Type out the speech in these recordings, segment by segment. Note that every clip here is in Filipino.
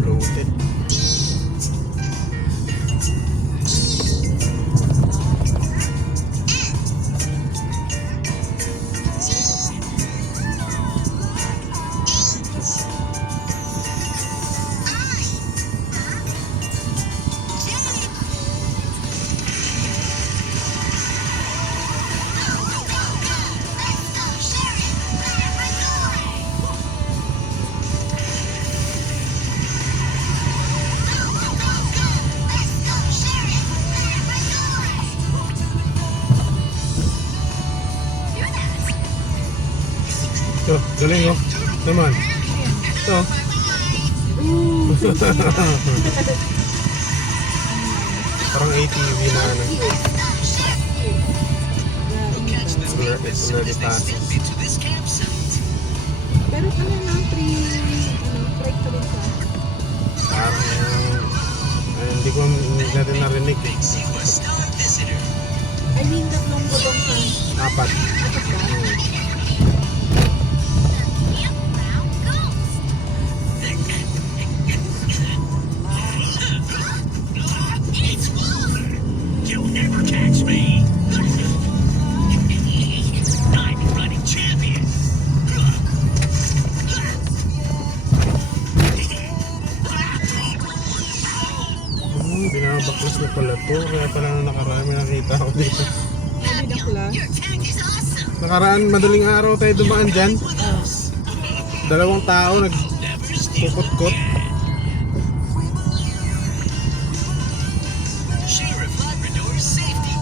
Bloated. Ito, galing oh. Naman. Ito. Parang ATV na ano. It's already passing. Pero ano na, free pa rin siya. Parang hindi ko natin narinig eh. I mean, tatlong gulong ka. Apat. Apat ka? You'll never catch me. I'm running champion. Binabaklas na pala to. Kaya pala nung nakaraan may nakita ako dito. Hindi na pula. Nakaraan, madaling araw tayo dumaan dyan. 2 tao nagpupot-kot. Sheriff Labrador safety.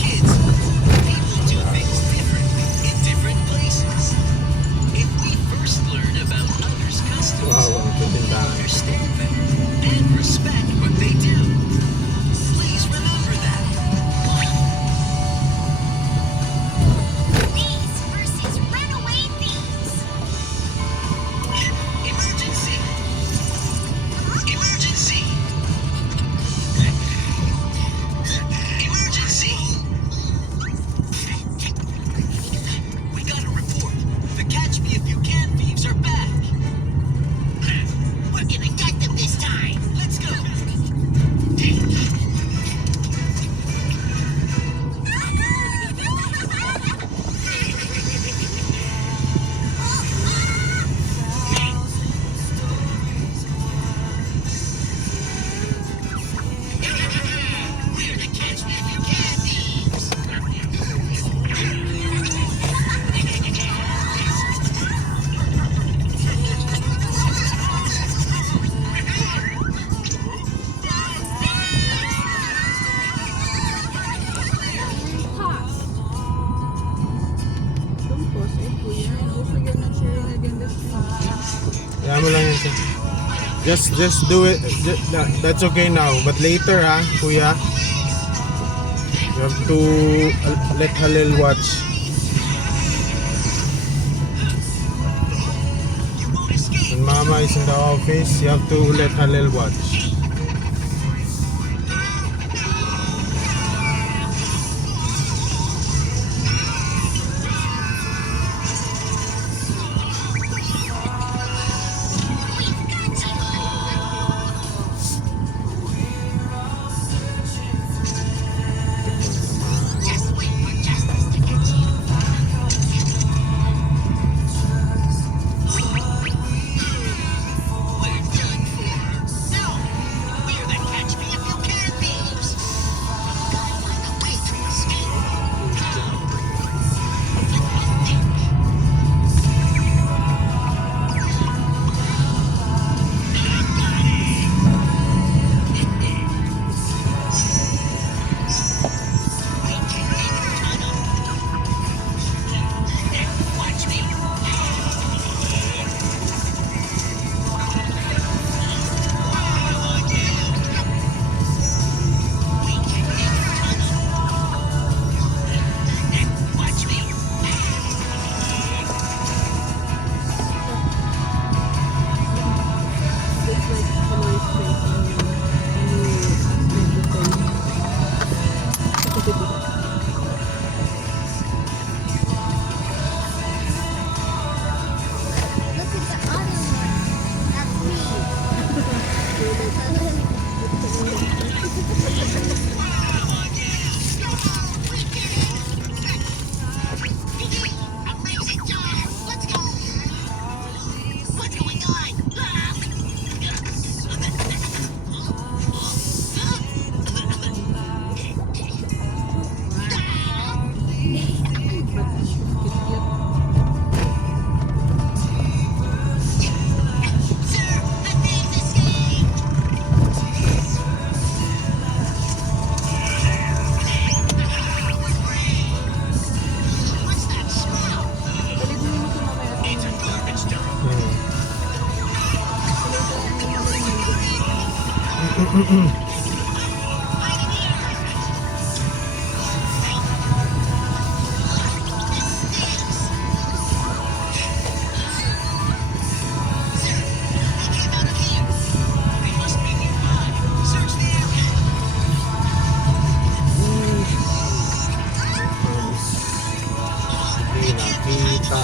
Kids, people do things differently in different places. If we first learn about others' customs, Wow, ang tindahan. understand them, and respect what they do. Please remember that. Thieves versus runaway thieves. Emergency! Emergency! Emergency! We got a report. The Catch Me If You Can thieves are back. We're gonna get them this time. Let's go. We're the Catch Me If You Can thieves. Don't pause it, kuya. Don't forget not sharing again this time. Kaya mo lang yun siya. Just do it. That's okay now. But later ha, kuya. You have to let Halil watch. You won't escape. When mama is in the office, you have to let Halil watch. Just wait for justice to catch you. We're done for. No, They must be nearby. Search the area. Hindi nakita.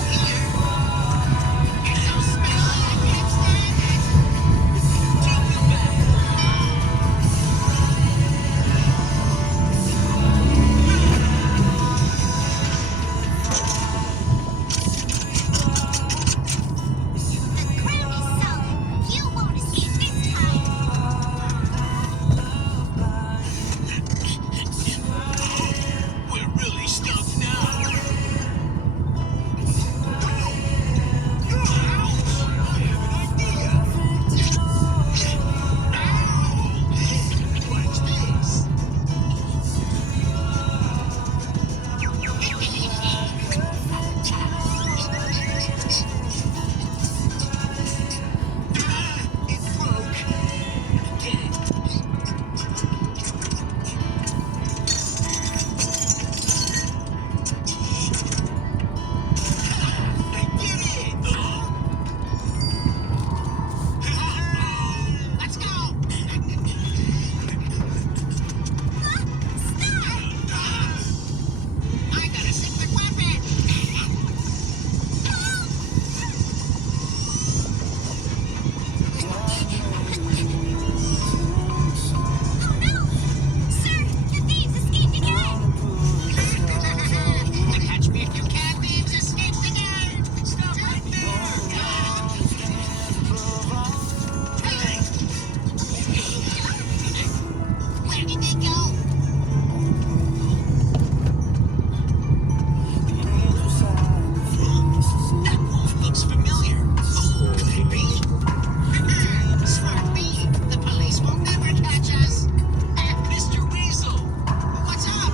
The ground is solid. You won't escape this time. We're really stuck now. Watch this. It broke. Get it. I did it! Let's go! I got a secret weapon! Oh no! Sir, the thieves escaped again! Catch me if you can, thieves escaped again! Stop right there! Hey! Where did they go? That wolf looks familiar. Oh, could it be? Smart me! The police will never catch us! Mr. Weasel! What's up?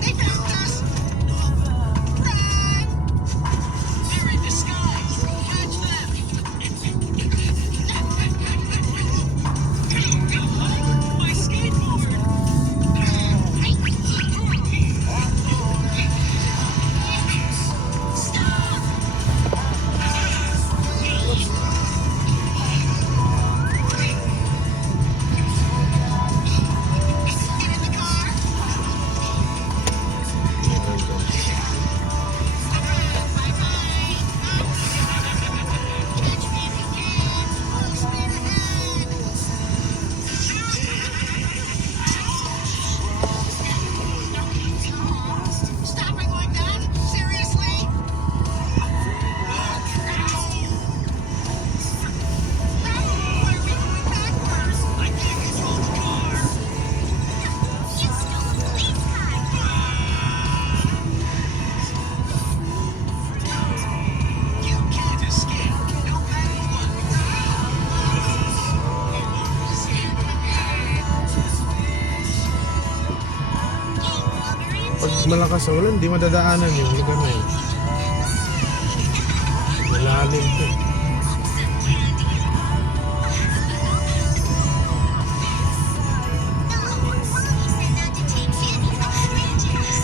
They found us! Run! They're in disguise! Catch them! My skateboard! Get in the car! Bye-bye! Catch me if you can! Full speed ahead! Stop it like that? Seriously? Why are we going backwards? I can't control the car! You stole a police car! You can't escape, no matter what. Pag malakas ang ulan, di madadaanan yung lugar na yun. Malalim to. No, Mommy said not to take candy from strangers.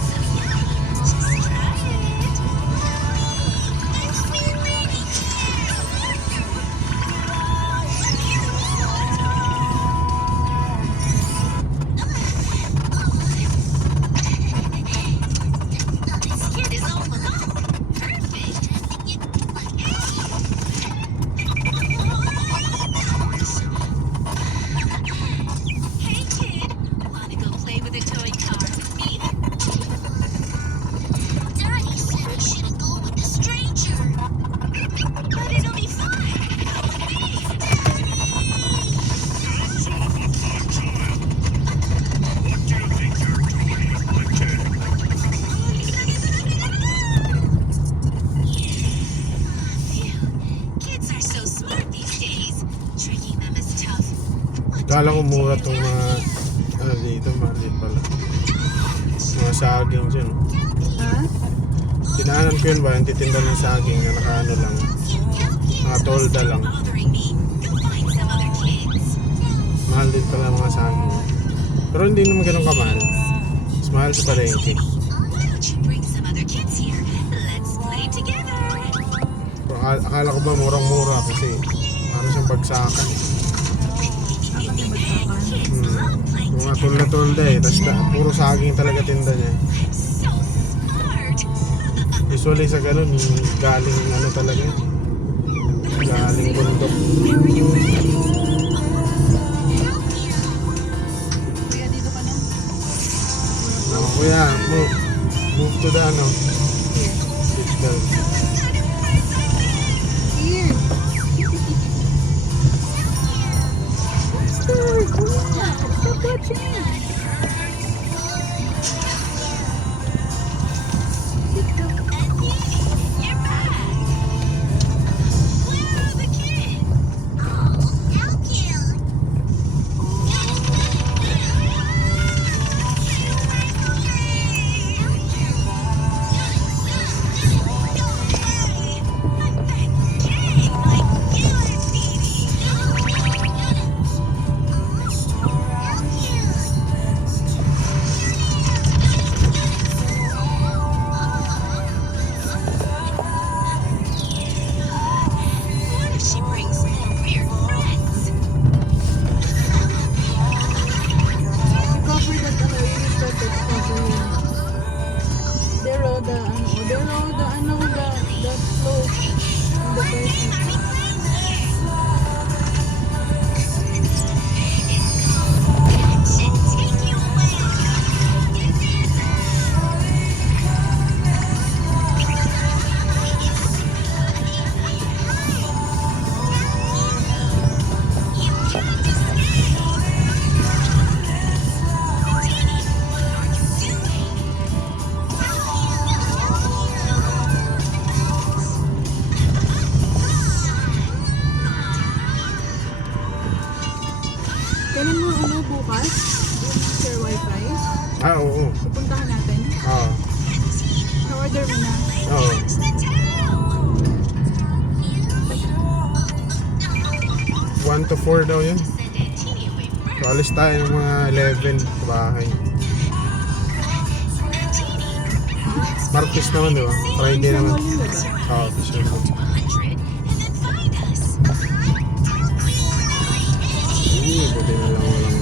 So yummy. Just try it. Mommy, I'm feeling This kid is all alone. Perfect. Hey kid, wanna go play with a toy car with me? Daddy said I shouldn't go with a stranger. But it'll be fun. Go with me, Daddy. Phew. Kids are so smart these days. Tricking them is tough. What Kala ko do I mura do? tong mga ano dito, maliit pala. Mga saging dyan. Ha? Dinaanan ko yun ba, yung titinda ng saging na nakaano lang. Mga tolda lang. Bothering me. Go find some other Mahal din pala ang mga saging. Pero hindi naman ganun kamahal. Mas mahal sa palengke. Why don't you bring some other kids here? Let's play together. Pero akala ko ba murang-mura kasi ano siyang bagsakan. Kasi bagsakan. Mga tulda-tulda eh. Tapos puro saging talaga tinda niya. So smart. Usually sa ganun, galing ano talaga. Galing bundok. Kuya, dito ka na. Kuya, move to the ano. Here. Seatbelt. Here. Mister, kuya. Stop watching me. Sit down. You're back. Where are the kids? Oh, how cute. What if she brings more weird friends? You cover that ano, you use that to cover him. There are the ano, there are the ano, the float in the person. Should take you away. You have to stay. Teeny, what are you doing? Kailan mo ano bukas? Yung share wifi? Oo. Pupuntahan natin. Oo. Na-order mo na. Oo. It's the tail. 1 to 4 daw yun. Send Aunt Teeny away first. So, alis tayo ng mga 11 sa bahay. Teeny, Martes naman, di ba? Friday naman. Mall yun, diba? Oo, official. 100 and then find us. Buti na lang walang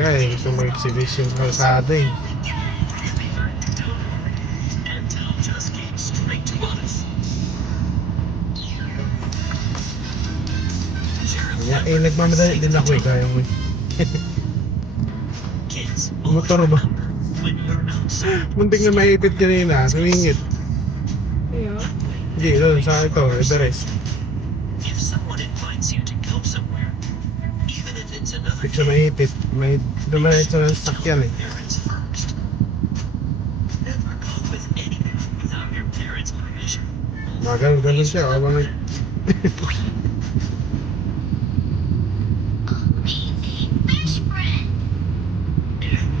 talaga eh. Gusto mag-exhibition kalsada eh. And town just came straight to us. Kaya nagmamadali din ako eh. Kaya ko eh. Kids, Motor ba? when you're outside, Muntik na maipit kanina. Sumingit. Kaya, Hindi, doon sa ito. Everest. if someone invites you to go somewhere, even if it's another Muntik sa maipit. May dumalit sa sakyan eh. parents first. Never go with anyone without your parents' permission. Mga ganun siya. Habang nag... Amazing fish bread.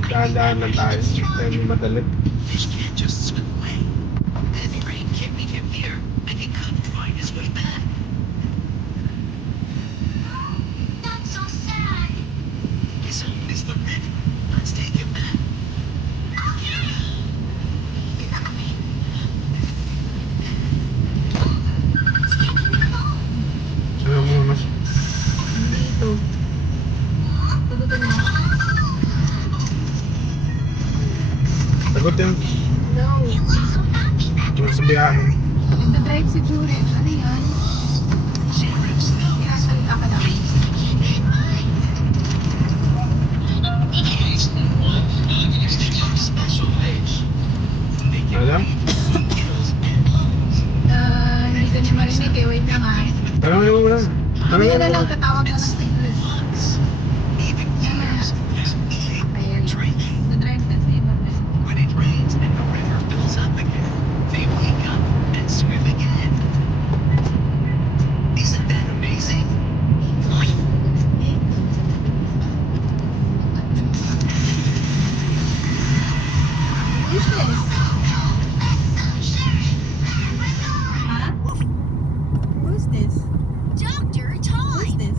Dahan-dahan lang tayo. Tayo may madali. Fish can't just swim away. Heavy rain can leave him here, and he couldn't find his way back. That's so sad. His home is the river. Let's take him back. Okay. Ano mo mas... dito. Tututin mo? Sagutin. No. So happy that Kung sa biyahe. Nagdadrive si Jure. Ano yan? Kinasalita ka lang. Special fish. Alam? Hindi ka niya marinig eh. Wait lang ha. Tanongin mo lang. Mamaya na lang mo. tatawag na lang sa English. Even years of eating Ayan. and drinking. Nagdrive na sa iba na. When it rains and the river fills up again, they wake up and swim again. Isn't that amazing? Who's this? Huh? Who's this? Dr. Who's Time. this?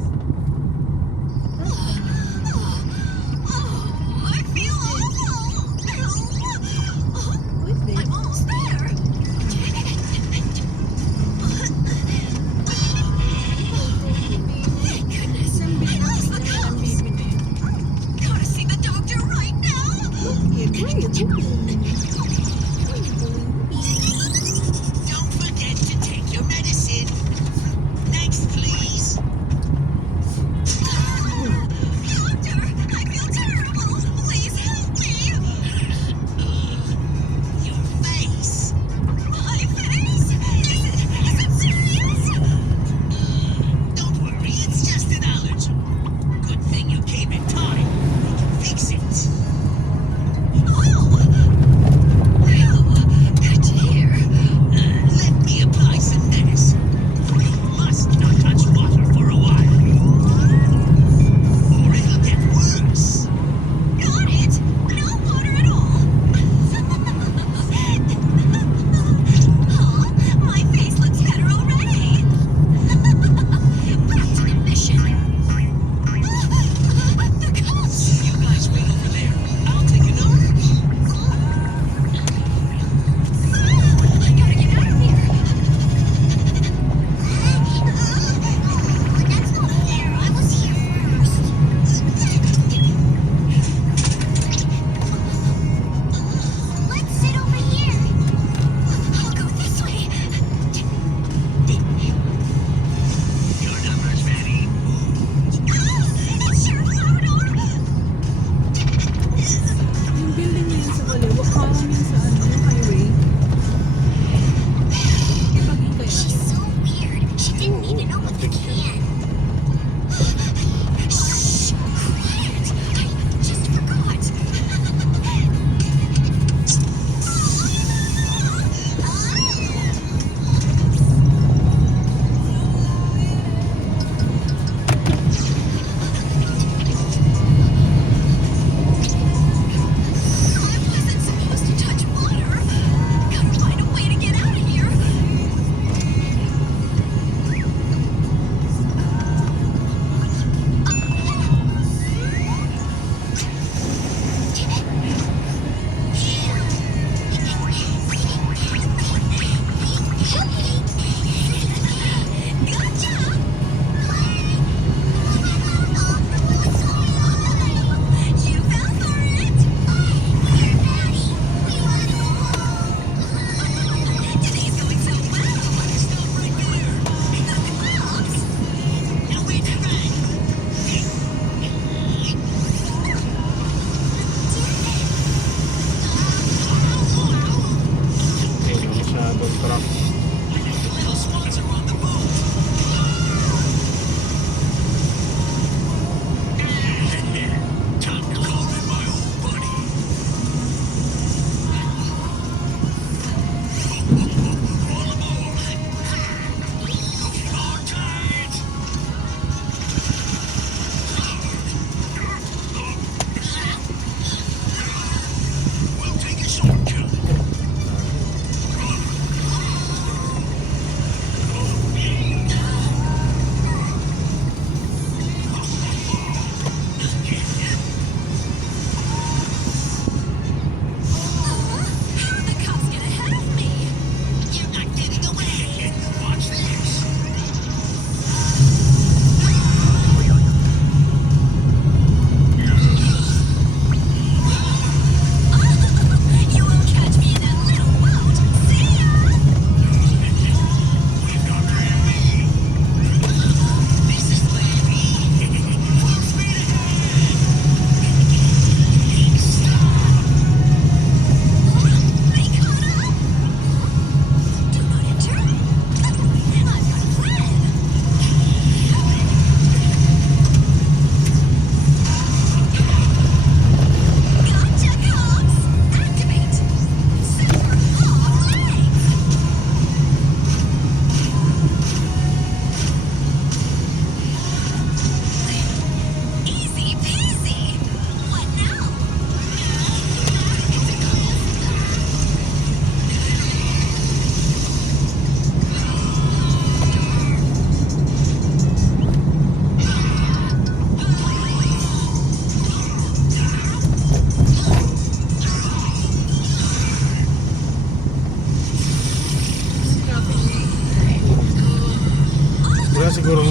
siguro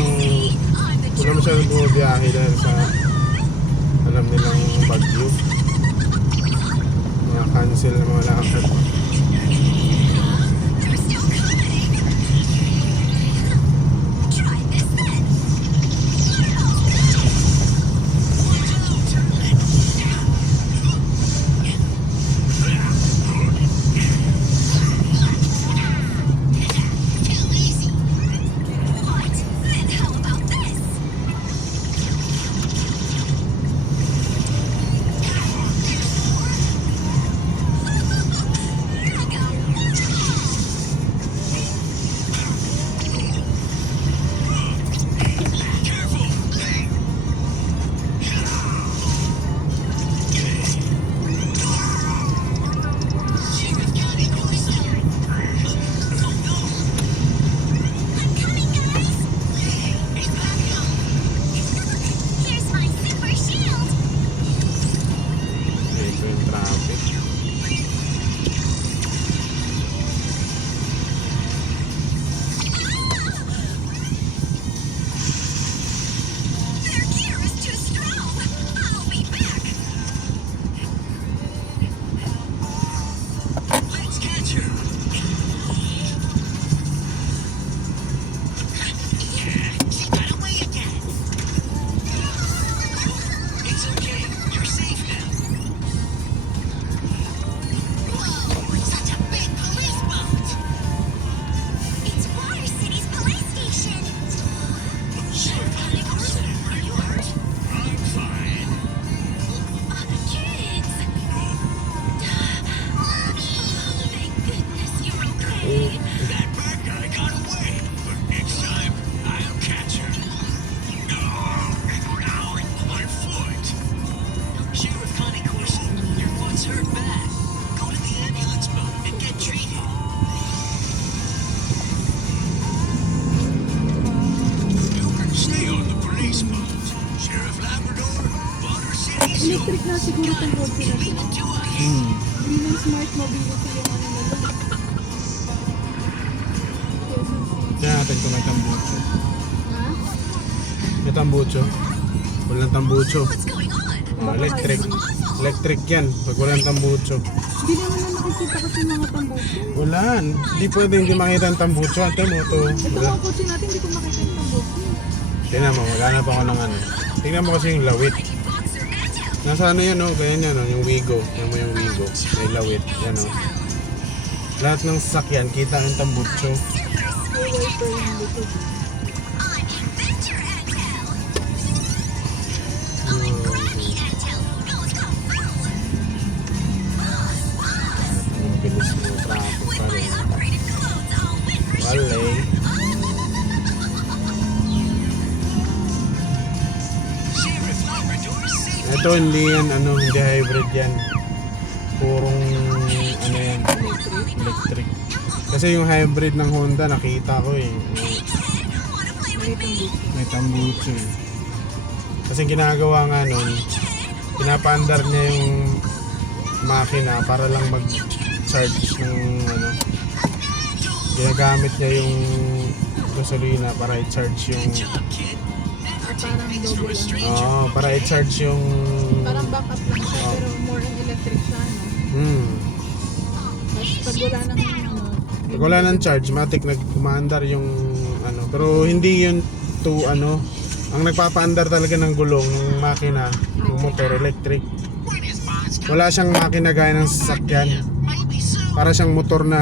wala masyadong bumabiyahe dahil sa alam nilang bagyo. Mga cancel na mga lakad. You're still coming. Try this then. Too easy. What? Then how about this? Sheriff County Corso. Oh no. I'm coming, guys. He's back up. Here's my super shield. Ito yung traffic. Their gear is too strong. I'll be back. Let's catch her. She got away again. It's okay. You're safe now. Whoa, such a big police boat. It's Water City's police station. Sheriff County Corso, are you hurt? I'm fine. Kids. Thank goodness you're okay. That bad guy got away. But next time, I'll catch her. Ow, my foot. Sheriff Connie Corso, your foot's hurt bad. Go to the ambulance boat and get treated. You can stay on the police boat. Sheriff Labrador, Water City's yours. Electric na siguro itong kotse na to. Leave it to us. Hindi ng smart mobility yung ano nila. Kaya natin kung may tambucho. Ha? May tambucho. Walang tambucho. What's going on? Oh, electric. Electric yan. Pag walang tambucho. Hindi naman na nakikita kasi mga tambucho. Wala. Hindi pwede hindi makita ang tambucho. Ate mo to. Ito Wala. mga kotse natin, hindi ko makita yung tambucho. Tingnan mo. Wala na pa ako ng ano. Tingnan mo kasi yung lawit. Boxer Mantle. Nasa ano yan oh. Kaya yan oh. Yung Wigo. Yan mo yung Wigo. May lawit. Yan oh. Lahat ng sasakyan. Kita ang tambucho. May wiper yung dito. I'm Inventor Antel. Oh, Granny Antel who knows kung fu. ang bilis mo. Traffic With pa my rin. upgraded clothes, I'll win for sure. Wale. Sheriff Labrador, safe. Ito hindi yan ano. Hindi hybrid yan. Purong ano yan. Electric. Kasi yung hybrid ng Honda nakita ko eh. Wanna play with me? May tambucho eh. Kasi ginagawa nga nun, pinapaandar niya yung makina para lang mag-charge ng ano. Ginagamit niya yung gasolina para i-charge yung Job, kid. Parang double lang. oo, para i-charge yung Parang backup lang siya, pero more on electric siya, no? Tapos pag wala nang ano, Pag wala ng charge, matik nag-umaandar yung ano. Pero hindi yun to ano. Ang nagpapaandar talaga ng gulong ng makina, yung motor electric. When his boss comes, Wala siyang makina gaya ng sasakyan. maybe soon. Para siyang motor na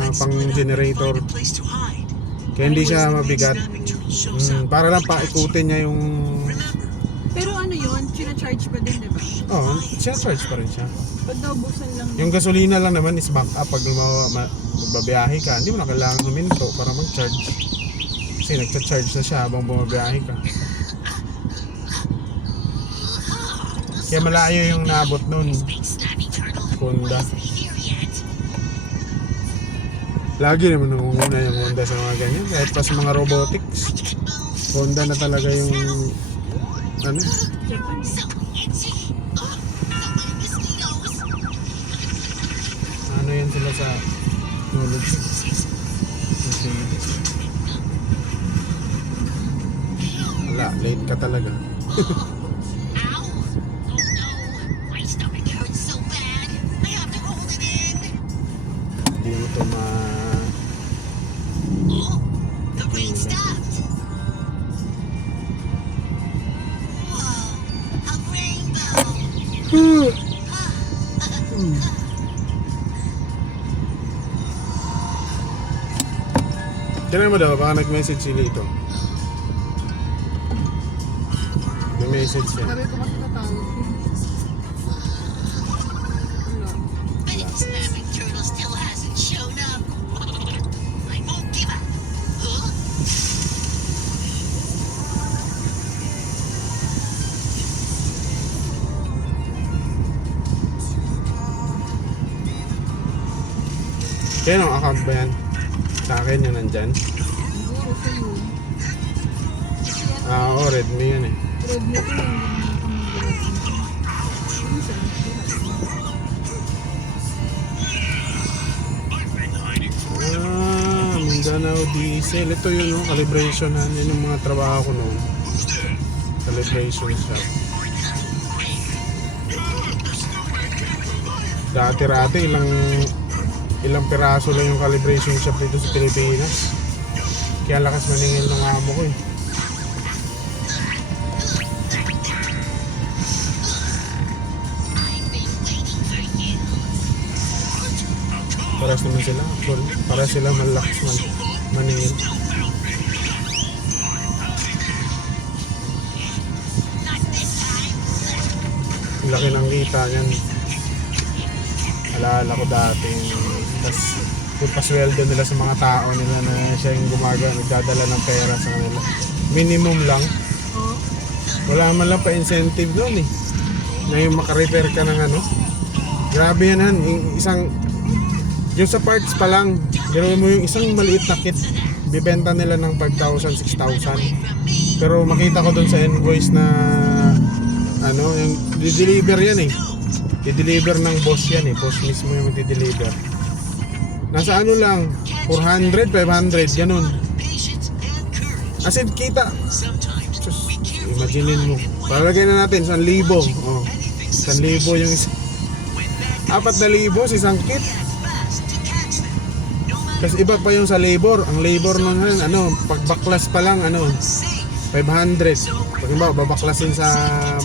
Let's pang split up and generator. find a place to hide. Kaya hindi siya Anyways, the mabigat. snapping turtle shows up. Para lang paikutin niya yung Remember, pero ano yun, charge pa din, diba? oh, siya charge pa rin siya. Pag naubusan lang, Yung gasolina lang naman is back up pag magbabiyahe ka. Hindi mo na kailangan huminto para mag-charge. Kasi nagcha-charge na siya habang bumabiyahe ka. Kaya malayo yung naabot nun. big snapping turtle Honda. isn't here yet. Lagi naman nangunguna yung Honda sa mga ganyan. Kahit pa sa mga robotics. Honda na talaga yung ano. Japan. So itchy. Oh, the mosquitoes. Ano yan sila sa technology. Kasi wala, late ka talaga. Ow! Oh no! My stomach hurts so bad. I have to hold it in. Hindi mo to Oh, the rain stopped. Whoa, a rainbow. Tignan mo daw, baka nag-message si Lito. May message siya. Sabi ko kasi natawag ko. Wala. But the snapping turtle still hasn't shown up. I won't give up. Huh? Kaya ang account ba yan? Sa akin yun nandyan. Siguro sa yun. Ah, oo, Redmi yun eh. Red mo ko yung minsan, Ah, Mindanao Diesel. Ito yun, no? Calibration ha. Yan yung mga trabaho ko noon. Calibration shop. Dati-rati, ilang piraso lang yung calibration shop dito sa Pilipinas. Kaya lakas maningil ng amo ko eh. I've been waiting for you. Paras naman sila. Actually, para sila malakas maningil. Not this time. Ang laki ng kita niyan. Alala ko dati. Tapos yung pasweldo nila sa mga tao nila na siya yung gumagawa, nagdadala ng pera sa kanila. Minimum lang. oh, Wala man lang pa incentive doon eh. Na yung makarepair ka ng ano. Grabe yan han. Yung sa parts pa lang, gawin mo yung isang maliit na kit, bibenta nila ng 5,000, 6,000. Pero makita ko doon sa invoice na ano, yung di-deliver yan eh. Di-deliver ng boss yan eh. Boss mismo yung di-deliver. Nasa ano lang, 400, 500, ganun. Patience and courage. As in, kita. Sometimes Just, we carefully imaginein mo. Palagay na natin, 1,000. Oh, 1,000 yung isa. 4,000 sa isang kit. fast to catch them. No matter Tapos iba pa yung sa labor. Ang labor nun, ano, pagbaklas pa lang, ano, safe 500. Pag iba, babaklasin sa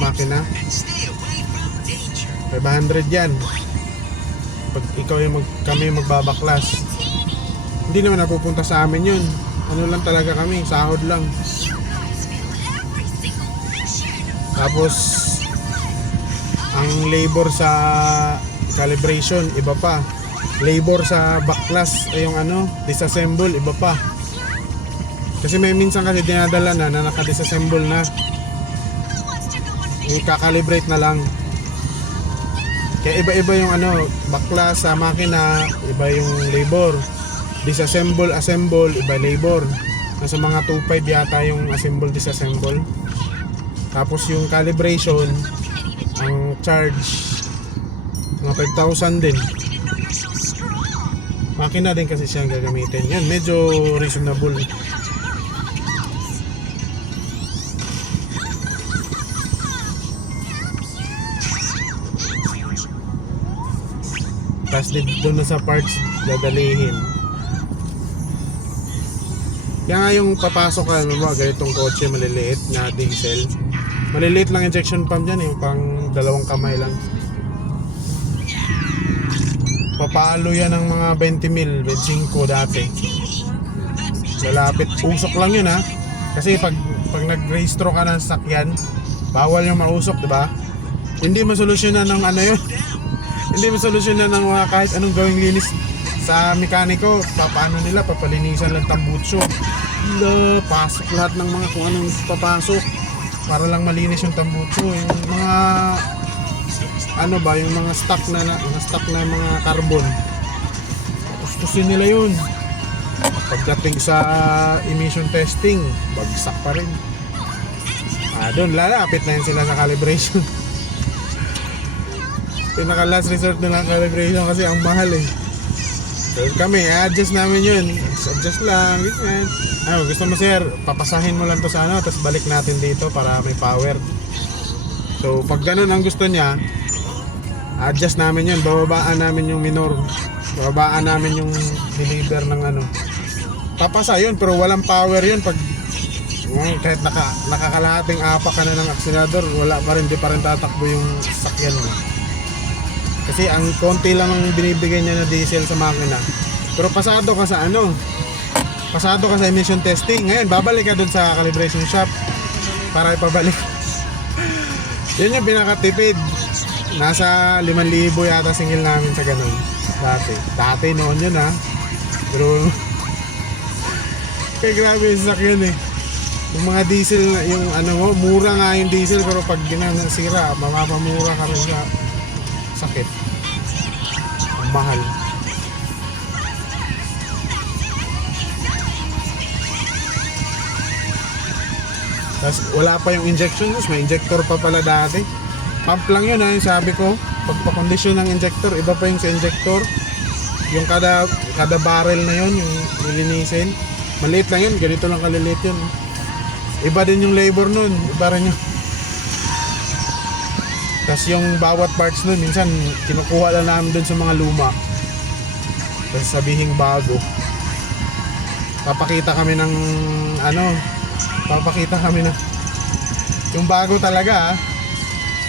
makina, and stay away from danger. 500 yan. Pag ikaw yung kami magbabaklas, hindi naman napupunta sa amin yun. Ano lang talaga kami, sahod lang. You guys feel every single mission. Tapos, ang labor sa calibration, iba pa. Labor sa baklas, ay yung ano, disassemble, iba pa. Kasi may minsan kasi dinadala na naka-disassemble na. Who wants to go on a Yung kakalibrate na lang. Kaya iba-iba yung ano, baklas sa makina, iba yung labor. Disassemble, assemble, iba labor. Nasa mga 2.5 yata yung assemble, disassemble. Tapos yung calibration, ang charge, mga 5,000 din. didn't know you're so strong. Makina din kasi siyang gagamitin. Yan, medyo reasonable. Tapos doon na sa parts dadalihin. Kaya nga yung papasok ka, ano ba, ganitong kotse maliliit na diesel. Maliliit lang injection pump dyan, yung pang 2 kamay lang. Papalo yan ng mga 20 mil, 25 dati. Lalapit, usok lang yun ha. Kasi pag nag-rehistro ka ng sakyan, bawal yung mausok, di ba? Hindi masolusyonan ng ano yun. Hindi masolusyonan ng mga kahit anong gawing linis sa mekaniko. Paano nila, papalinisan lang tambutso. Pasok lahat ng mga kung anong papasok para lang malinis yung tambutso. Yung mga ano ba, yung mga stock na mga carbon. Gustusin nila yun. Pagdating sa emission testing, bagsak pa rin. Doon lalapit na yun sila sa calibration. Pinaka last resort na ng calibration kasi ang mahal eh. So kami, adjust namin yun. Adjust lang, ganyan. Ay, gusto mo sir, papasahin mo lang to sa ano, tapos balik natin dito para may power. So pag ganun ang gusto niya, adjust namin yun, bababaan namin yung minor, bababaan namin yung deliver ng ano. Papasa yun, pero walang power yun pag kahit nakakalahating apak ka na ng akselador, wala pa rin, di pa rin tatakbo yung sakyan mo. Kasi ang konti lang ang binibigay niya na diesel sa makina. Pero pasado ka sa ano, pasado ka sa emission testing. Ngayon, babalik ka dun sa calibration shop para ipabalik. Yun yung pinakatipid. Nasa 5,000 yata singil namin sa ganun. Dati noon yun ha. Pero kaya grabe yung sakyan eh. Yung mga diesel, yung ano mo, mura nga yung diesel, pero pag ginasira, mamapamura ka rin sa sakit. Ang mahal. Tapos wala pa yung injection, may injector pa pala dati. Pump lang yun ha, yung sabi ko. Pagpa-condition ng injector, iba pa yung sa injector. Yung kada barrel na yun, yung nilinisin. Maliit lang yun, ganito lang kaliliit yun. Iba din yung labor nun, iba rin yung... Tapos yung bawat parts nun, minsan kinukuha lang namin dun sa mga luma. Tapos sabihing bago. Papakita kami ng papakita kami na yung bago talaga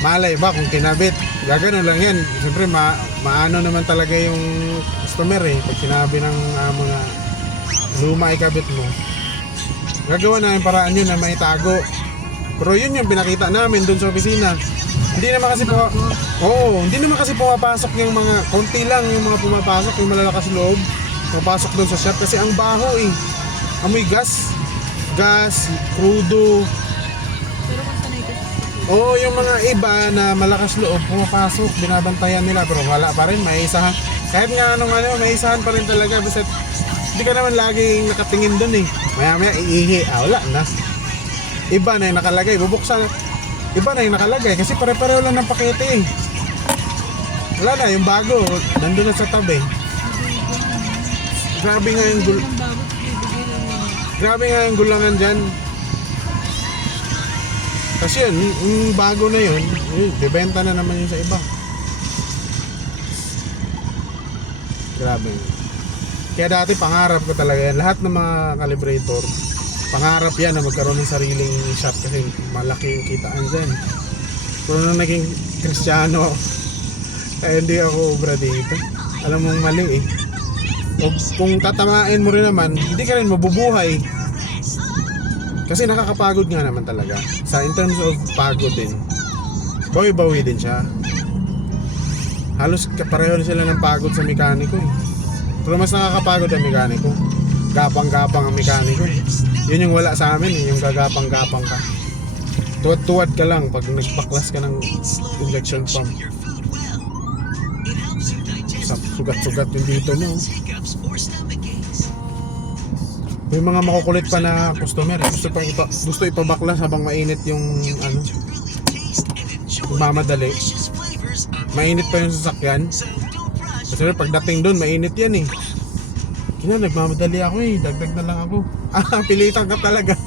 malay ba kung kinabit, gagano lang yan. Siyempre maano naman talaga yung customer eh, pag sinabi ng amo na luma ikabit mo, gagawa na yung paraan yun na maitago. Pero yun yung pinakita namin dun sa opisina. Hindi naman kasi pumapasok yung mga, konti lang yung mga pumapasok, yung malalakas loob pumapasok dun sa shop kasi ang baho eh, amoy gas, crudo. Pero kung sanay ka sa Oo, yung mga iba na malakas loob pumapasok, binabantayan nila, pero wala pa rin, may isahan. Kahit nga may isahan pa rin talaga, basta hindi ka naman laging nakatingin dun eh. Maya iihi, wala na. Iba na yung nakalagay, bubuksan. Iba na yung nakalagay kasi pare-pareho lang ng pakete eh. Wala na, yung bago, nandun na sa tabi. Grabe nga yung ang bago, bibigay lang yun. Grabe nga yung gulangan dyan. Kasi yun, yung bago na yun, bibenta na naman yun sa iba. Grabe. Kaya dati pangarap ko talaga yan. Lahat ng mga calibrator, pangarap yan na magkaroon ng sariling shop kasi malaki yung kitaan dyan. Pero nung naging Kristiyano, kaya hindi ako obra dito. Alam mong mali eh. O kung tatamain mo rin naman, hindi ka rin mabubuhay. Kasi nakakapagod nga naman talaga. In terms of pagod din, bawi-bawi din siya. Halos pareho sila ng pagod sa mekaniko eh. Pero mas nakakapagod ang mekaniko. Gapang-gapang ang mekaniko eh. Yun yung wala sa amin eh, yung gagapang-gapang ka. Tuwad-tuwad ka lang pag nagbaklas ka ng injection pump. Sugat-sugat yung dito mo. May mga makukulit pa na customer, gusto ipabaklas habang mainit yung mamadali. Mainit pa yung sasakyan. Kasi pagdating doon, mainit yan eh. Nagmamadali ako eh, dagdag na lang ako. Pilitan ka talaga.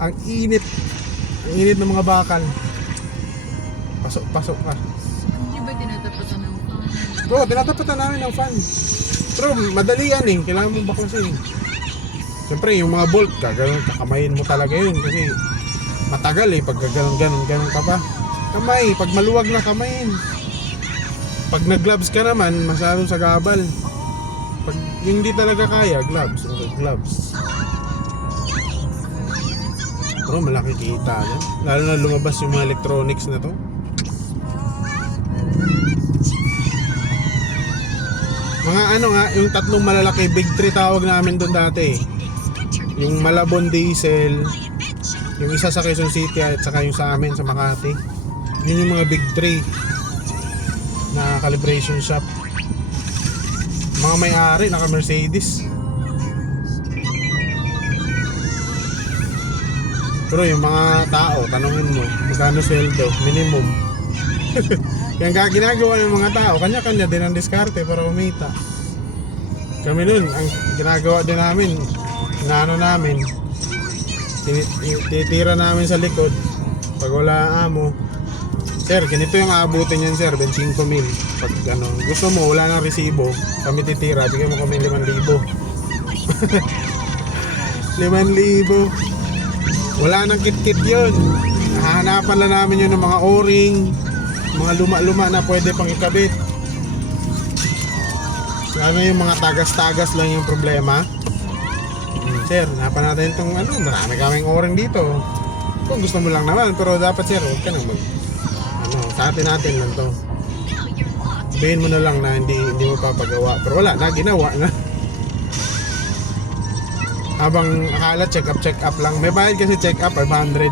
Ang init ng mga bakal. Pasok ka. Hindi ba tinatapatan ng fan? Bro, tinatapatan namin ng fan. Pero madali yan eh, kailangan mo baklasin. Siyempre yung mga bolt, kakamayin mo talaga yun kasi matagal eh, pag ganon ka pa. Kamay, pag maluwag na kamayin. Pag nag-gloves ka naman, masyadong sa gabal. Pag hindi talaga kaya, gloves. Pero malaki kita yan. Lalo na lumabas yung mga electronics na to. Mga yung tatlong malalaki, big 3 tawag namin doon dati. Yung Malabon diesel, yung isa sa Quezon City at saka yung sa amin sa Makati. Yun yung mga big 3 na calibration shop. Mga may-ari, naka Mercedes. Pero yung mga tao, tanongin mo, magkano sweldo, minimum. Yung ginagawa ng mga tao, kanya-kanya din ang diskarte para umita. Kami nun, ang ginagawa din namin, inaano namin, titira namin sa likod pag wala amo. Sir, ganito yung aabutin yan sir, 25,000. Pag ano, gusto mo, wala nang resibo, kami titira, bigyan mo kami 5,000. 5,000. Wala nang kit-kit yun. Hahanapan lang namin yun ng mga o-ring, mga luma-luma na pwede pang ikabit. Ano yung mga tagas-tagas lang yung problema. Sir, hanapan natin itong ano, marami kaming o-ring dito. Kung gusto mo lang naman, pero dapat sir, huwag ka nang sa atin lang to. Sabihin mo na lang na hindi mo papagawa. Pero wala na, ginawa na. Habang akala check up lang. May bayad kasi check up 500.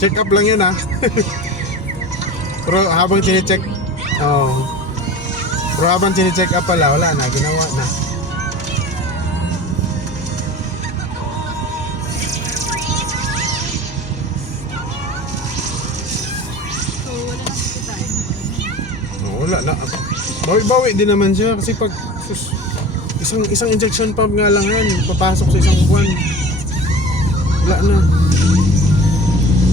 Check up lang yun ha. Pero habang chine-check pero habang chine-check up pala, wala na, ginawa na. So, wala na kikitain. Wala na. Bawi-bawi din naman siya kasi pag isang injection pump nga lang yan, papasok sa isang buwan. Wala na.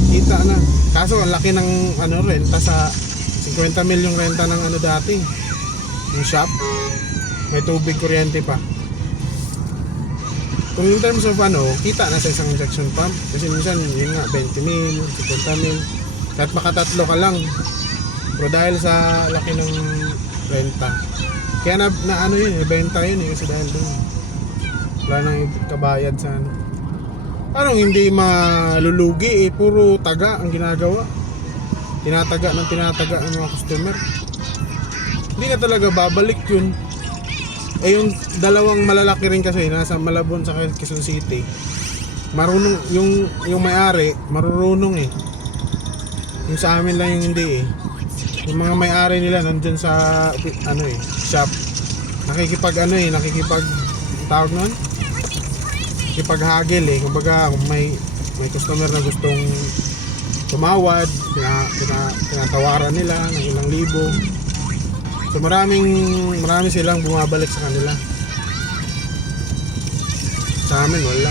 Kita na. Kaso ang laki ng renta sa 50 mil yung renta ng dati. Yung shop. May tubig, kuryente pa. Kung in terms of kita na sa isang injection pump. Kasi minsan yun nga 20 mil, 50 mil. Kahit makatatlo ka lang. Pero dahil sa laki ng renta, kaya na yun, ibenta yun kasi dahil doon wala nang kabayad sa Parang hindi malulugi puro taga ang ginagawa. Tinataga ng mga customer. Hindi na talaga babalik yun. Yung dalawang malalaki rin kasi nasa Malabon sa Quezon City. Marunong yung may-ari, marunong Yung sa amin lang yung hindi Yung mga may-ari nila nandun sa shop. Nakikipag tawag nun? Nakikipaghagil Kumbaga kung may customer na gustong tumawad, tinatawaran nila ng ilang libo. So marami silang bumabalik sa kanila. Sa amin wala.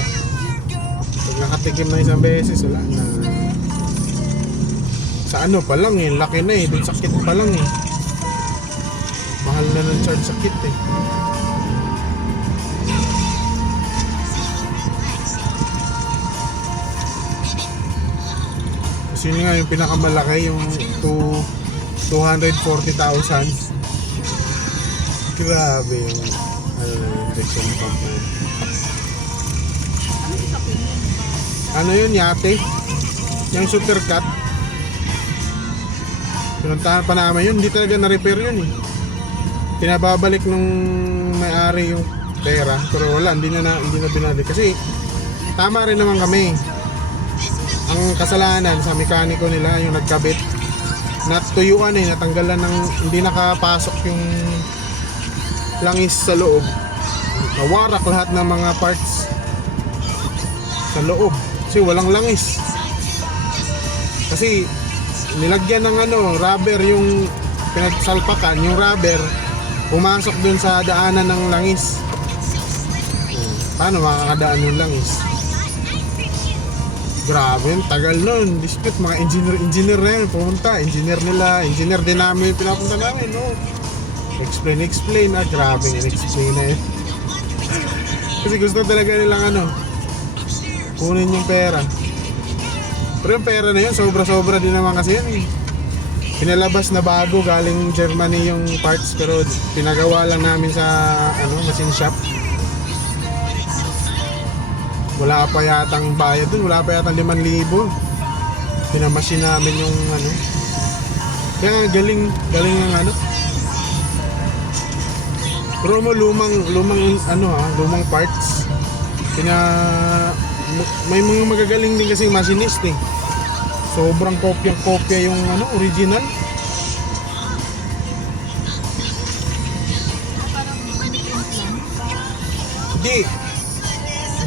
Pag nakatikim na isang beses, wala na. Sa pa lang laki na dun sa kit pa lang mahal na ng charge sa kit Kasi yun nga yung pinakamalaki yung 240,000. Grabe yung injection pump na yun. Ano yung sakit niya? Ano yun, yate? Yung super cut. Pinuntahan pa namin yun, hindi talaga na-repair yun Pinababalik nung may-ari yung pera, pero wala, hindi na binalik. Kasi tama rin naman kami. Ang kasalanan sa mekaniko nila, yung nagkabit, natuyuan natanggalan ng, hindi nakapasok yung langis sa loob. Nawarak lahat ng mga parts sa loob kasi walang langis. Kasi nilagyan ng rubber yung pinagsalpakan, yung rubber pumasok dun sa daanan ng langis. Paano makakadaan yung langis? Grabe, tagal nun. Dispute, mga engineer na yan pumunta. Engineer nila, engineer din namin pinapunta namin, explain. Grabe, in-explain na yun. Kasi gusto talaga nilang kunin yung pera. Pero yung pera na yun, sobra-sobra din naman kasi yan Pinalabas na bago, galing Germany yung parts, pero pinagawa lang namin sa machine shop. Wala pa yatang bayad dun, wala pa yatang 5,000. Pinamasin namin yung Kaya galing ng Pero mo lumang parts. May mga magagaling din kasi machinist Sobrang kopya yung original. Parang print lang. Hindi.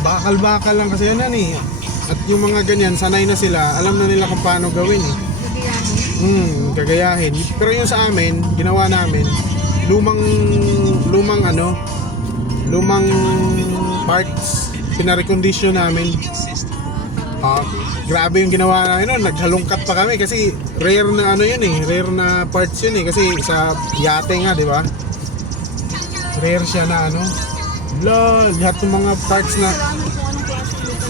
Bakal-bakal lang kasi yan At yung mga ganyan, sanay na sila, alam na nila kung paano gawin Gagayahin. Gagayahin. Pero yung sa amin, ginawa namin, lumang lumang parts, pinarecondition namin. Grabe yung ginawa namin nun, naghalongkat pa kami kasi rare na ano yun eh, rare na parts yun eh, kasi sa yate nga, di ba? Rare siya na ano, lahat ng mga parts na Kailangan kung anong klase nito.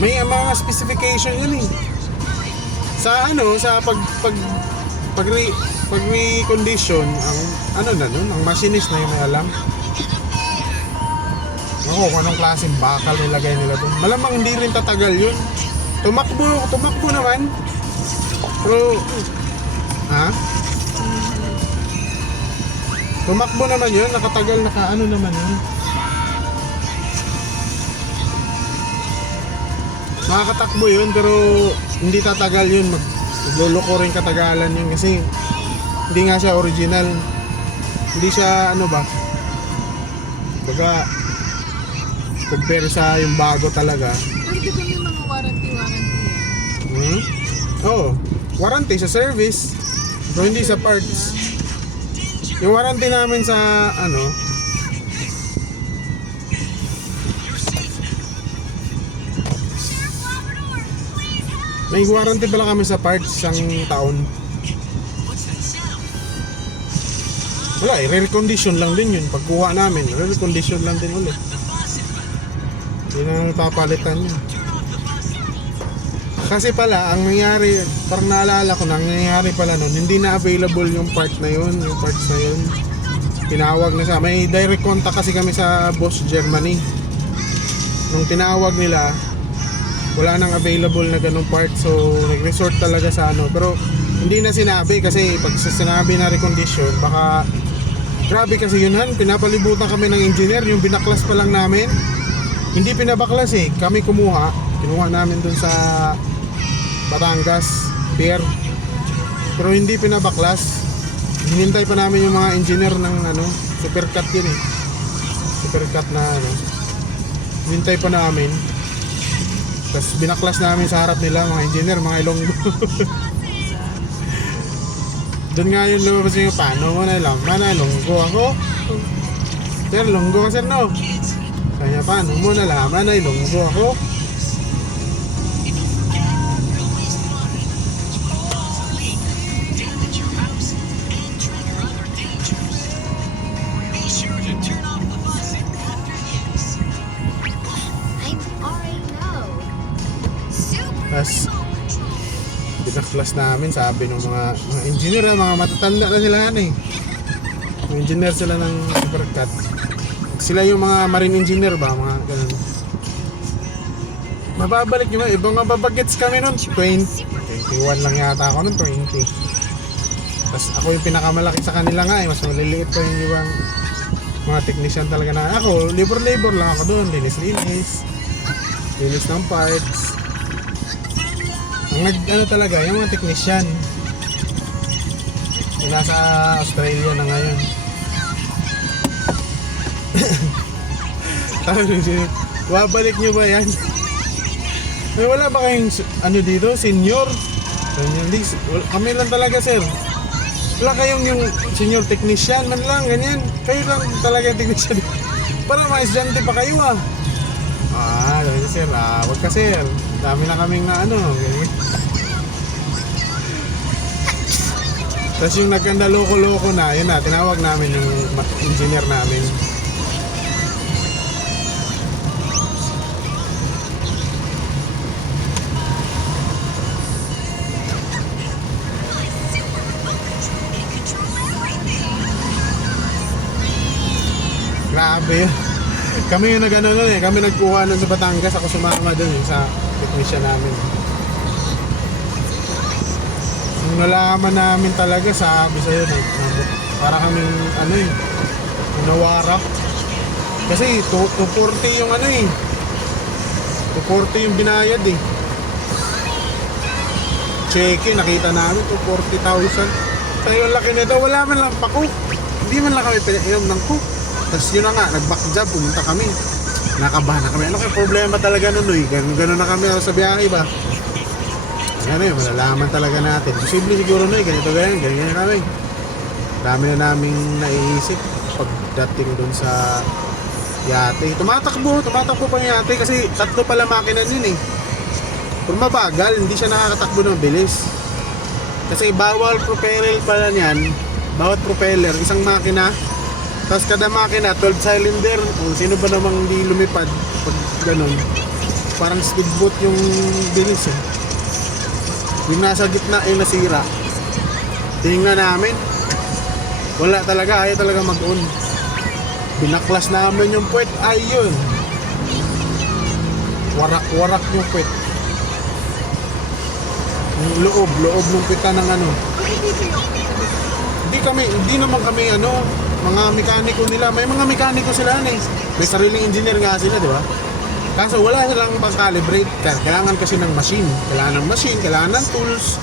may mga specification yun eh. Sa ano, sa pag recondition, ang ano na nun, ang machinist na yung may alam. Ako, kung anong klaseng bakal nilagay nila doon. Malamang hindi rin tatagal yun. Tumakbo naman. Pero, ha? Tumakbo naman yun, nakatagal, nakaano naman yun. Makakatakbo yun, pero hindi tatagal yun. Magluloko rin katagalan yun kasi hindi nga siya original. Hindi siya ano ba? Baga, compare sa yung bago talaga. Pero di ba may mga warranty yan? Oh, warranty sa service. Pero hindi sa parts. Yung warranty namin sa ano, may warranty pala kami sa parts isang taon. Wala eh, re-recondition lang din yun. Pagkuha namin, re-recondition lang din ulit. Yun ang papalitan yun. Kasi pala, ang nangyari, parang naalala ko na, ang nangyari pala nun, hindi na available yung part na yun, yung parts na yun. Tinawag na sa, may direct contact kasi kami sa Bosch Germany. Nung tinawag nila, wala nang available na ganung part, so nag-resort talaga sa ano. Pero hindi na sinabi kasi pag sinabi na recondition, baka grabe kasi yun han, pinapalibutan kami ng engineer, yung binaklas pa lang namin. Hindi pinabaklas eh, kami kinuha namin dun sa Batangas Pier, pero hindi pinabaklas. Hinintay pa namin yung mga engineer ng ano, supercut yun eh, supercut na ano, hinintay pa namin. Tapos binaklas namin sa harap nila, mga engineer, mga Ilonggo. Doon nga yung lumabas yung paano mo na lang, mana Ilonggo ako. Sir, Ilonggo ka sir no? Kaya paano mo nalaman na Ilonggo ako? Damage your house and trigger other dangers. Be sure to turn off the faucet after use. I already know. Super Tas remote control. binaklas namin, sabi ng mga engineer, mga matatanda na sila eh. Mga engineer sila ng supercut. Sila yung mga marine engineer ba, mga ganun. Mababalik nyo ba? Ibang mababagets kami nun 21 lang yata ako nun, 20. Tapos ako yung pinakamalaki sa kanila nga eh, mas maliliit pa yung ibang mga technician talaga na. Ako, labor lang ako doon, linis ng parts. Ang ano talaga, yung mga technician yung nasa Australia na ngayon. Babalik nyo ba yan? May wala ba kayong ano dito, senior? Kami lang talaga sir. Wala kayong yung senior technician man lang, ganyan. Kayo lang talaga yung technician. Para mga estudyante pa kayo ah. Sabi ko sir, wag ka sir. Dami na kaming na ano. Tapos yung nagkanda loko-loko na, yun na, tinawag namin yung engineer namin. Grabe yun. Kami yung nag-ano nun eh, kami nagkuha nun sa Batangas, ako sumama dun sa technician namin. Nung nalaman namin talaga, sabi sa'yo, para kaming ano eh, nawara. Kasi 240 yung ano eh, 240 yung binayad eh. Cheque, nakita namin 240,000. Tayo ang laki nito, wala man lang pako. Hindi man lang kami pinainom ng cook. Tapos yun na nga, nag-back job, pumunta kami. Nakabahan na kami. Ano kaya problema talaga nun eh? Ganun na kami sa biyahe ba? Ano yun, malalaman talaga natin. Posible siguro nun eh, ganito ganyan na kami. Dami na naming naiisip. Pag pagdating dun sa yate. Tumatakbo pa yung yate kasi tatlo pala makinan yun eh. Pero mabagal, hindi siya nakakatakbo ng bilis. Kasi bawal propeller pala niyan, bawat propeller, isang makina. Tapos kada makina, 12 cylinder. O, sino ba namang hindi lumipad pag ganun? Parang speedboat yung bilis eh. Yung nasa gitna ay nasira. Tingnan namin. Wala talaga, ayaw talaga mag-on. Binaklas namin yung puwet, ayun. Warak-warak yung puwet. Yung loob ng puweta ng ano. Hindi naman kami ano, mga mekaniko nila. May mga mekaniko sila eh. May sariling engineer nga sila, di ba? Kaso wala silang pang-calibrate. Kailangan kasi ng machine. Kailangan ng tools.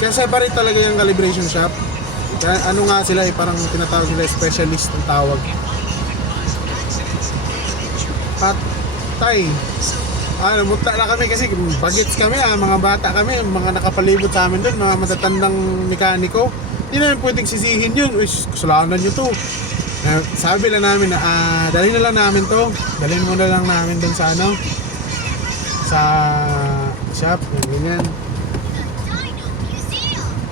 Kaya separate talaga yung calibration shop. Kaya ano nga sila eh, parang tinatawag nila specialist ang tawag. Patay. Munta na kami kasi bagets kami mga bata kami, mga nakapalibot sa amin doon, mga matatandang mekaniko. Hindi namin pwedeng sisihin yun. Uy, kasalanan nyo to. Sabi lang namin na dalhin na lang namin to. Dalhin mo na lang namin doon sa ano, sa shop, ganyan.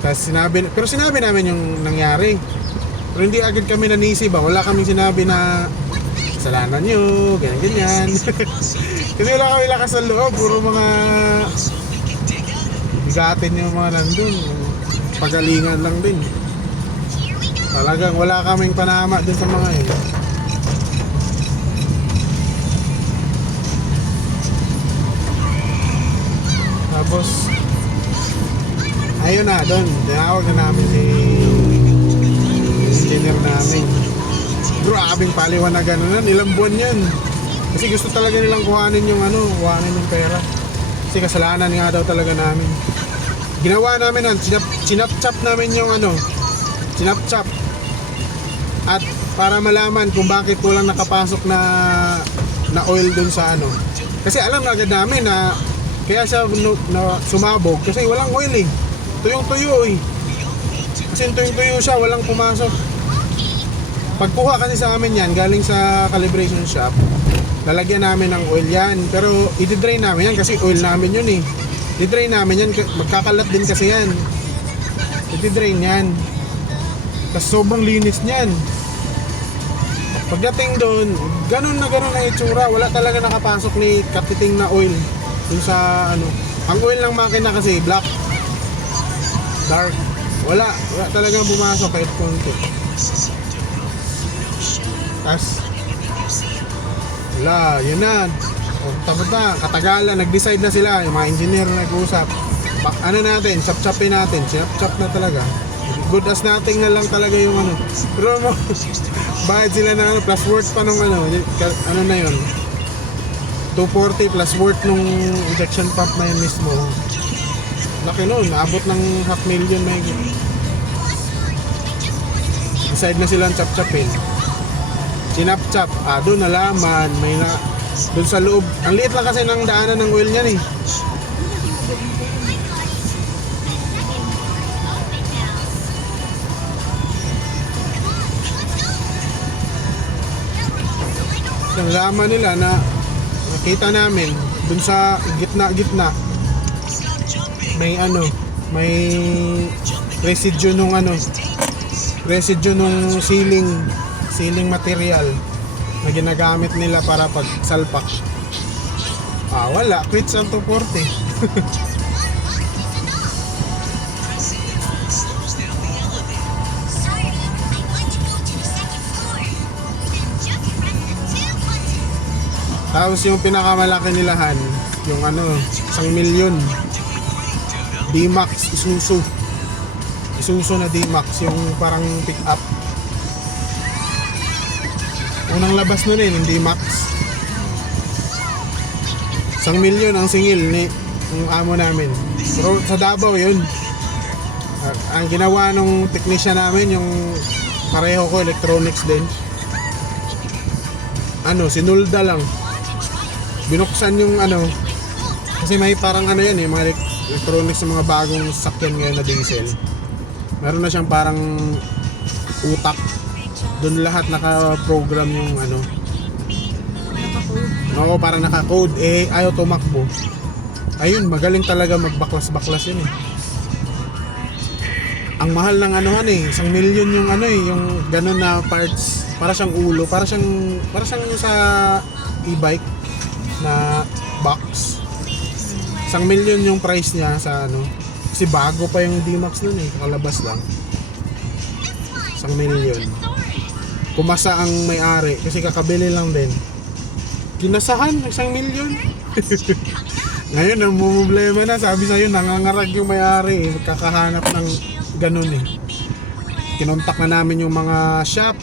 Pero sinabi namin yung nangyari. Pero hindi agad kami nanisi ba? Wala kaming sinabi na kasalanan nyo, ganyan. Kasi wala kami lakas ng loob. Puro mga bigatin yung mga nandun. Pagalingan lang din. Talagang wala kaming panama dun sa mga yun. Tapos ayun na, doon tinawag na namin si engineer namin. Grabing paliwanagan na, ilang buwan yun. Kasi gusto talaga nilang kuhanin yung pera. Kasi kasalanan nga daw talaga namin. Ginawa namin nun, chinap-chap namin yung chinap-chap. At para malaman kung bakit walang nakapasok na oil dun sa ano. Kasi alam na agad namin na kaya siya sumabog kasi walang oil eh. Tuyong-tuyo eh. Kasi tuyong-tuyo siya, walang pumasok. Pagkuha kasi sa amin yan, galing sa calibration shop, lalagyan namin ng oil yan. Pero i-drain namin yan kasi oil namin yun eh. I-drain namin yan, magkakalat din kasi yan. I-drain yan. Tapos sobrang linis niyan. Pagdating doon, ganun na itsura. Wala talaga nakapasok ni katiting na oil dun sa ano. Ang oil ng makina kasi black, dark. Wala talagang pumasok kahit konti. Tapos wala, yun na. Tapos na, katagalan, nag-decide na sila, yung mga engineer na nag-uusap. Ano natin, chop-chopin natin, chop na talaga. Good as nothing na lang talaga yung ano. Pero bayad sila na plus worth pa nung ano na yun. 240 plus worth nung injection pump na yun mismo. Laki nun, naabot ng 500,000 na yun. Decide na silang chop-chopin. Chinap-chop, doon nalaman, may na, doon sa loob. Ang liit lang kasi ng daanan ng oil niyan eh. So, nalaman nila na nakita namin doon sa gitna may may residue nung sealing material na ginagamit nila para pagsalpak. Wala, quits ang 240. Tapos yung pinakamalaki nilahan, yung 1,000,000 D-Max Isuzu na D-Max, yung parang pick up. Unang labas nun yung D-Max. 1,000,000 ang singil ni yung amo namin. Pero sa Davao yun. Ang ginawa nung technician namin, yung pareho ko, electronics din. Sinulda lang. Binuksan yung kasi may parang yan eh, mga electronics sa mga bagong sasakyan ngayon na diesel. Meron na siyang parang utak. Doon lahat naka-program yung ano. Naka-code. Oo, para naka-code. Eh, ayaw tumakbo. Ayun, magaling talaga magbaklas-baklas yun eh. Ang mahal ng anuhan eh, 1 million yung ano eh, yung ganun na parts. Para siyang ulo, para siyang sa e-bike na box. 1 million yung price niya sa ano. Kasi bago pa yung D-Max nun eh, kalabas lang. 1 million. Kumasa ang may-ari kasi kakabili lang din. Kinasahan, 1 million. Ngayon, ang problema na, sabi sa'yo, nangangarag yung may-ari eh, kakahanap ng ganun eh. Kinontak na namin yung mga shop.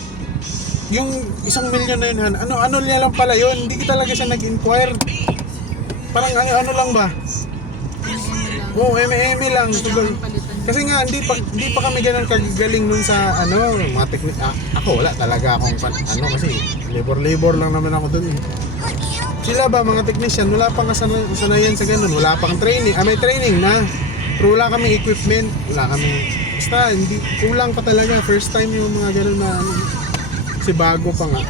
Yung 1 million na yun, ano niya lang pala yun, hindi talaga siya nag-inquire. Parang ano lang ba? Oo, eme lang. Kasi nga, hindi pa kami ganun kagaling nun sa mga technique. Ako, wala talaga akong kasi labor lang naman ako dun eh. Sila ba, mga technician, wala pang kasanayan sa ganun. Wala pang training. May training na. Pero wala kaming equipment. Wala kaming, basta, kulang pa talaga. First time yung mga ganun na, kasi bago pa nga.